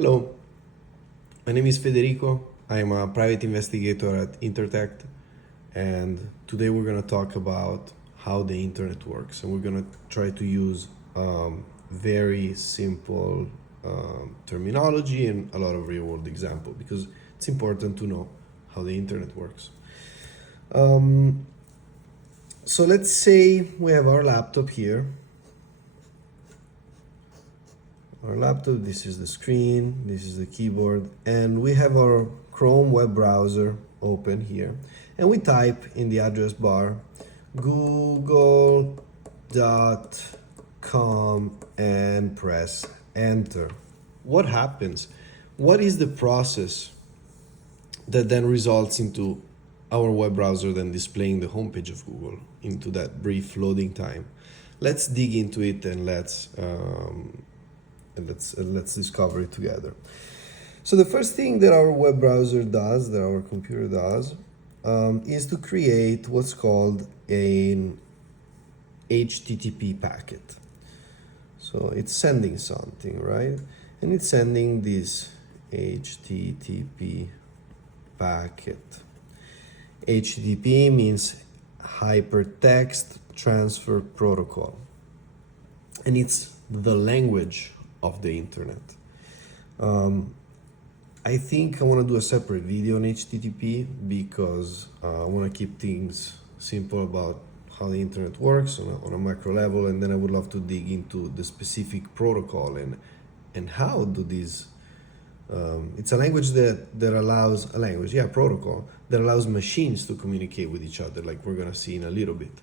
Hello, my name is Federico. I'm a private investigator at Intertect, and today we're going to talk about how the internet works. And we're going to try to use very simple terminology and a lot of real world example because it's important to know how the internet works. So let's say we have our laptop here. Our laptop, this is the screen, this is the keyboard, and we have our Chrome web browser open here, and we type in the address bar google.com and press enter. What happens? What is the process that then results into our web browser then displaying the homepage of Google into that brief loading time? Let's dig into it and let's discover it together. So the first thing that our web browser does, that our computer does, is to create what's called an HTTP packet. So it's sending something, right? And it's sending this HTTP packet. HTTP means Hypertext Transfer Protocol. And it's the language of the internet. I think I want to do a separate video on HTTP because I want to keep things simple about how the internet works on a macro level, and then I would love to dig into the specific protocol and how do these it's a language that allows protocol that allows machines to communicate with each other, like we're gonna see in a little bit.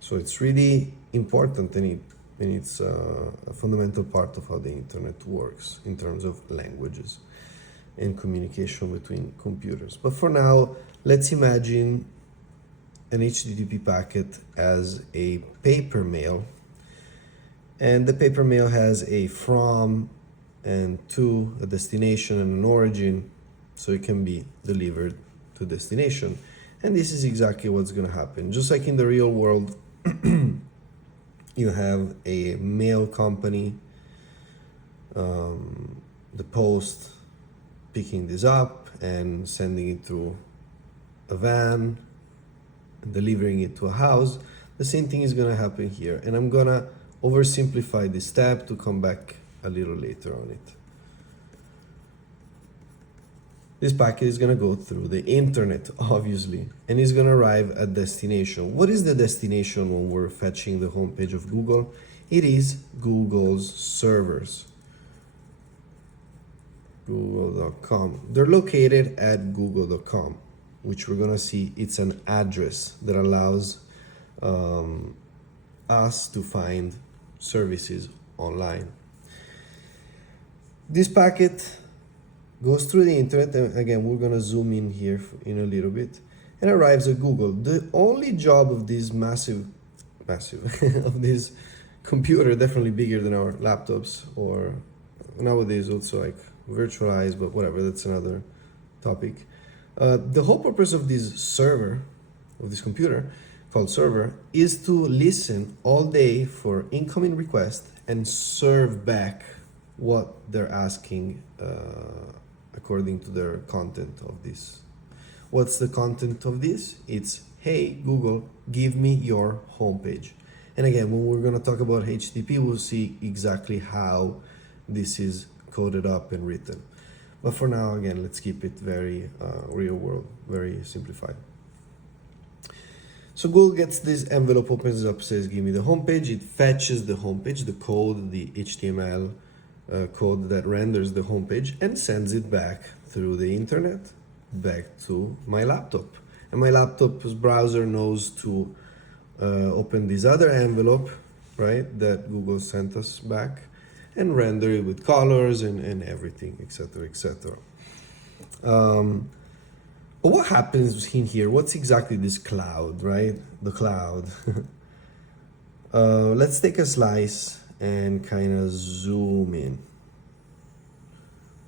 So it's really important, and it's a fundamental part of how the internet works in terms of languages and communication between computers. But for now, let's imagine an HTTP packet as a paper mail, and the paper mail has a from and to, a destination and an origin, so it can be delivered to destination. And this is exactly what's going to happen. Just like in the real world, you have a mail company, the post, picking this up and sending it through a van and delivering it to a house. The same thing is going to happen here, and I'm going to oversimplify this step to come back a little later on it. This packet is going to go through the internet, obviously, and is going to arrive at destination. What is the destination when we're fetching the homepage of Google? It is Google's servers, google.com. They're located at google.com, which we're going to see it's an address that allows us to find services online. This packet goes through the internet, and again, we're gonna zoom in here in a little bit, and arrives at Google. The only job of this massive, of this computer, definitely bigger than our laptops, or nowadays also like virtualized, but whatever, that's another topic. The whole purpose of this server, of this computer called server, is to listen all day for incoming requests and serve back what they're asking according to their content of this. What's the content of this? It's, hey Google, give me your homepage. And again, when we're going to talk about HTTP, we'll see exactly how this is coded up and written. But for now, again, let's keep it very real world, very simplified. So Google gets this envelope, opens it up, says, give me the homepage. It fetches the homepage, the code, the HTML code that renders the homepage, and sends it back through the internet back to my laptop. And my laptop's browser knows to open this other envelope, right, that Google sent us back, and render it with colors and everything, etc., etc. But what happens in here? What's exactly this cloud, right? The cloud. Let's take a slice and kind of zoom in.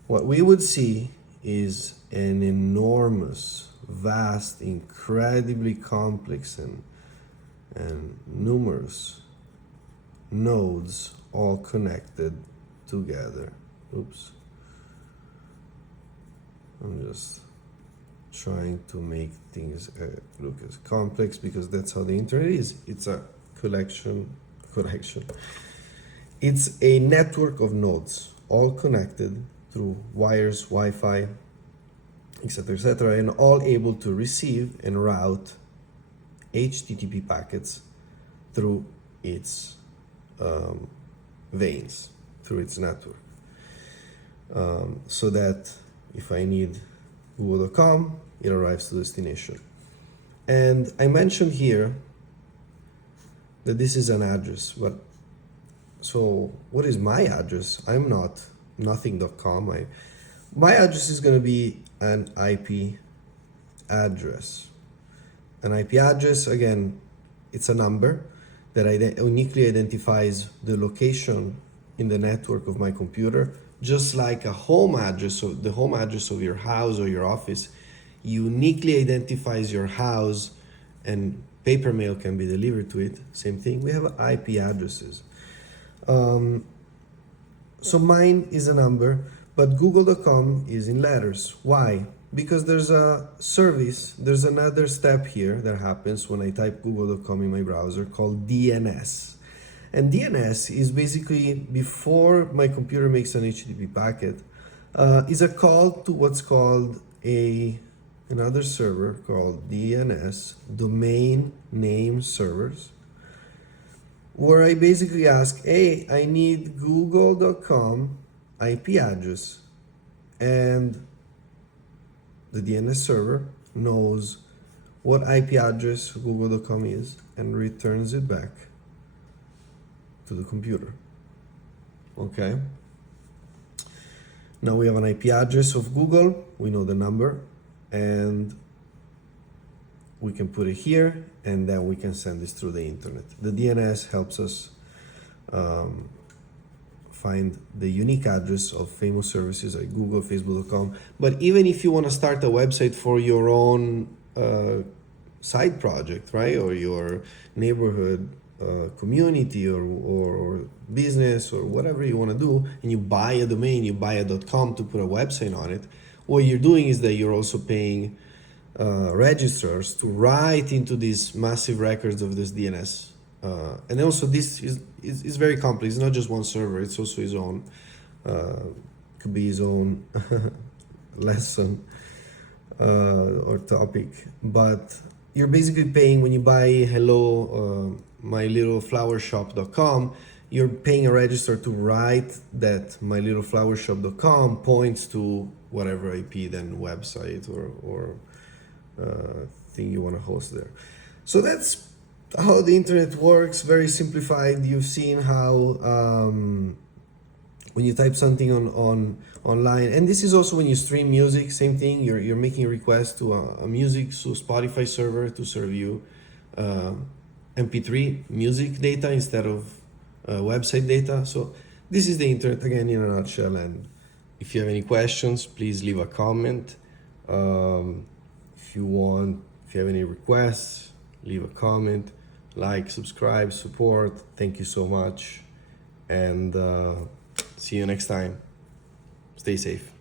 What we would see is an enormous, vast, incredibly complex and numerous nodes all connected together. Oops. I'm just trying to make things look as complex because that's how the internet is. It's a collection. It's a network of nodes, all connected through wires, Wi-Fi, etc., and all able to receive and route HTTP packets through its veins, through its network. So that if I need google.com, it arrives to destination. And I mentioned here that this is an address, but so what is my address? I'm not nothing.com. My address is going to be an IP address. An IP address, again, it's a number that uniquely identifies the location in the network of my computer, just like a home address, so the home address of your house or your office uniquely identifies your house and paper mail can be delivered to it. Same thing, we have IP addresses. So mine is a number, but google.com is in letters. Why? Because there's a service, there's another step here that happens when I type google.com in my browser called DNS. And DNS is basically, before my computer makes an HTTP packet, is a call to what's called another server called DNS, domain name servers, where I basically ask, hey, I need google.com IP address, and the DNS server knows what IP address google.com is and returns it back to the computer. Okay. Now we have an IP address of Google, we know the number, and we can put it here, and then we can send this through the internet. The DNS helps us find the unique address of famous services like Google, Facebook.com. But even if you want to start a website for your own side project, right, or your neighborhood community or business or whatever you want to do, and you buy a domain, you buy a .com to put a website on it, what you're doing is that you're also paying registrars to write into these massive records of this DNS. And also this is very complex. It's not just one server, it's also his own, could be his own lesson or topic. But you're basically paying, when you buy hello, mylittleflowershop.com, you're paying a registrar to write that mylittleflowershop.com points to whatever IP, then website or thing you want to host there. So that's how the internet works, very simplified. You've seen how when you type something online, and this is also when you stream music, same thing, you're making requests to a music, so Spotify server to serve you MP3 music data instead of website data. So this is the internet again in a nutshell. And if you have any questions, please leave a comment. If you have any requests, leave a comment, like, subscribe, support. Thank you so much, and see you next time. Stay safe.